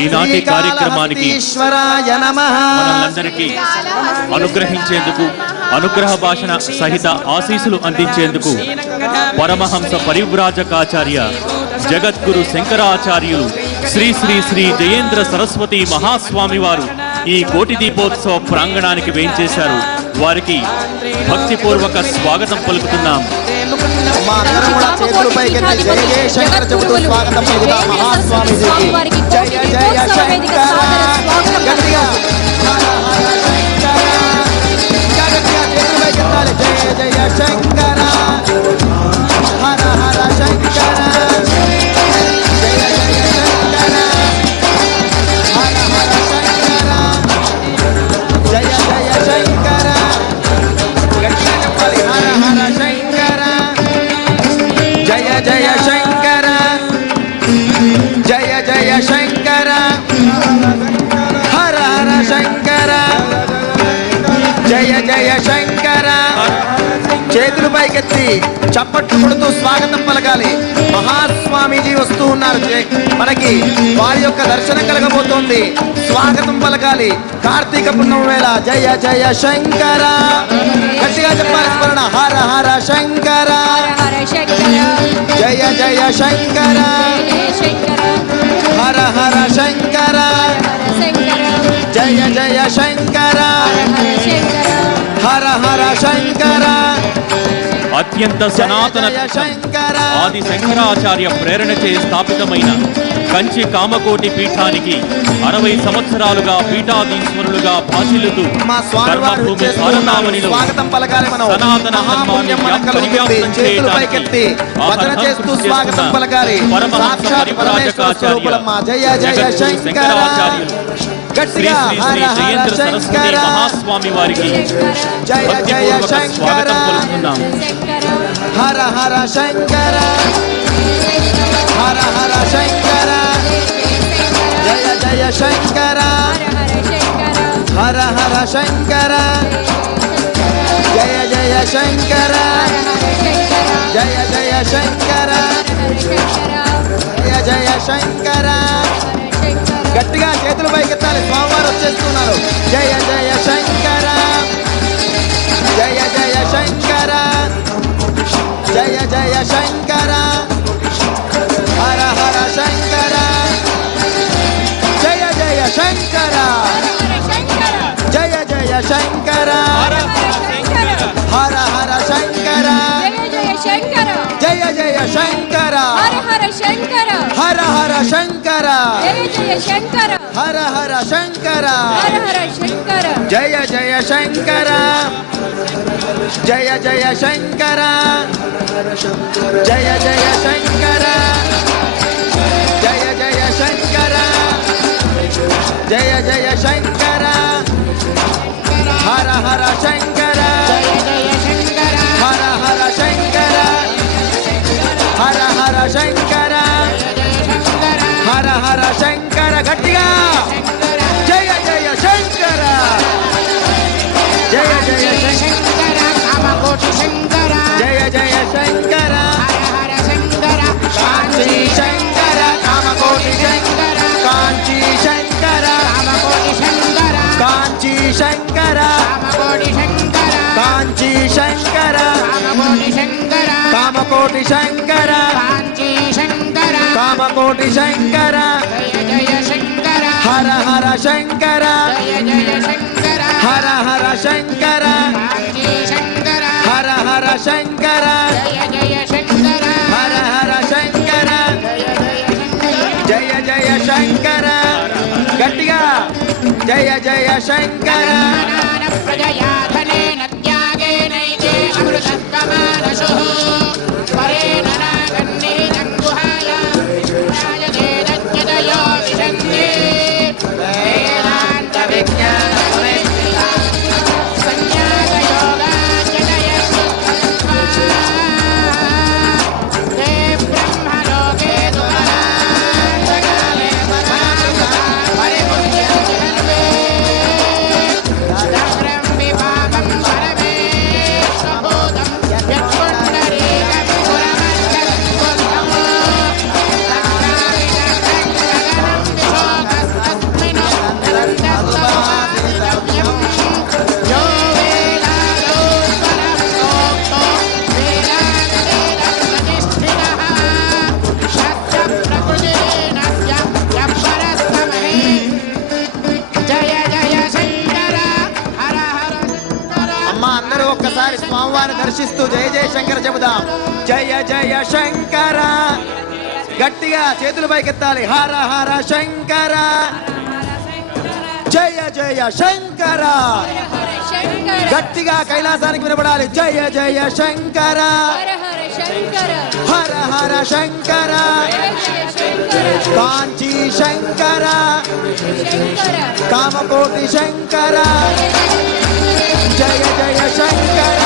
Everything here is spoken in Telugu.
ఈనాటి కార్యక్రమానికి మనందరికీ అనుగ్రహించేందుకు, అనుగ్రహ భాషణ సహిత ఆశీస్సులు అందించేందుకు పరమహంస పరివ్రాజకాచార్య జగద్గురు శంకరాచార్యులు శ్రీ శ్రీ శ్రీ జయేంద్ర సరస్వతి మహాస్వామి వారు ఈ కోటి దీపోత్సవ ప్రాంగణానికి వేంచేశారు. వారికి భక్తిపూర్వక స్వాగతం పలుకుతున్నాం. చేతులు పైకెత్తి చప్పట్లు కొడుతూ స్వాగతం పలకాలి. మహాస్వామీజీ వస్తూ ఉన్నారు. మనకి వారి యొక్క దర్శనం కలగబోతోంది. స్వాగతం పలకాలి. కార్తీక పున్నమి వేళ జయ జయ శంకర గట్టిగా చెప్పాలి. స్మరణ హర హర శంకర జయ జయ శంకర హర హర శంకర జయ జయ శంకర హర హర శంకర. అత్యంత సనాతన ఆది శంకరాచార్య ప్రేరణచే స్థాపితమైన కంచి కామకోటి పీఠానికి 60 సంవత్సరాలుగా పీఠాధీశ్వరులుగా భాషిల్లుతూ ధర్మభూమి సారనామనిలో సనాతన ధర్మాన్ని పరివ్యాప్తం చేయడానికి పరమహంస పరివ్రాజకాచార్య జగద్గురు శంకరాచార్యులు శ్రీ శ్రీ శ్రీ జయేంద్ర సరస్వతి మహాస్వామి వారికి భక్తిపూర్వక స్వాగతం పలుకుతున్నాం. హర హర శంకర హర హర శంకర జయ జయ శంకర హర హర శంకర జయ జయ శంకర జయ జయ శంకర జయ జయ శంకర. గట్టిగా చేతులు పైకెత్తాలి. స్వామివారు వచ్చేస్తున్నారు. జయ జయ శంకర జయ జయ శంకర జయ జయ శంకర హర హర శంకర జయ జయ శంకర జయ జయ శంకర హర హర శంకర జయ జయ శంకర హర హర శంకర హర హర శంకర జయ జయ శంకర జయ జయ శంకర జయ జయ శంకర జయ జయ శంకర జయ జయ శంకర హర హర శంకర హర హర శంకర హర హర శంకర హర హర శంకర. గట్టిగా జయ జయ శంకర జయ జయ శంకర కామకోటి శంకర జయ జయ శంకర హర హర శంకర కాంచీ శంకర కామకోటి శంకర కాంచీ శంకర కామకోటి శంకర కాంచీ శంకర కామకోటి శంకర కాంచీ శంకర కామకోటి శంకర కామకోటి శంకర కాంచీ శంకర కామకోటి శంకర జయ జయ శంకర హర హర శంకర జయ జయ శంకర హర హర శంకర కాంచీ శంకర హర హర శంకర జయ జయ శంకర హర హర శంకర జయ జయ శంకర. గట్టిగా జయ జయ శంకర ప్రజయాధనేన త్యాగేనైతే అమృతత్వమానశో పరేణ నాగన్నిహితం గుహాయ రాజతే దజ్ఞతయో విశంతే వేదాంత విజ్ఞాన విభాగం పరమేశ్వభూతం యత్పుండరీ హర్షిస్తూ జయ జయ శంకర చెబుదాం. జయ జయ శంకర, గట్టిగా చేతులు పైకెత్తాలి. హర హర శంకర, జయ జయ శంకర, గట్టిగా కైలాసానికి వినపడాలి. జయ జయ శంకర, హర హర శంకర, కాంచీ శంకర, కామకోటి శంకర, జయ జయ శంకర.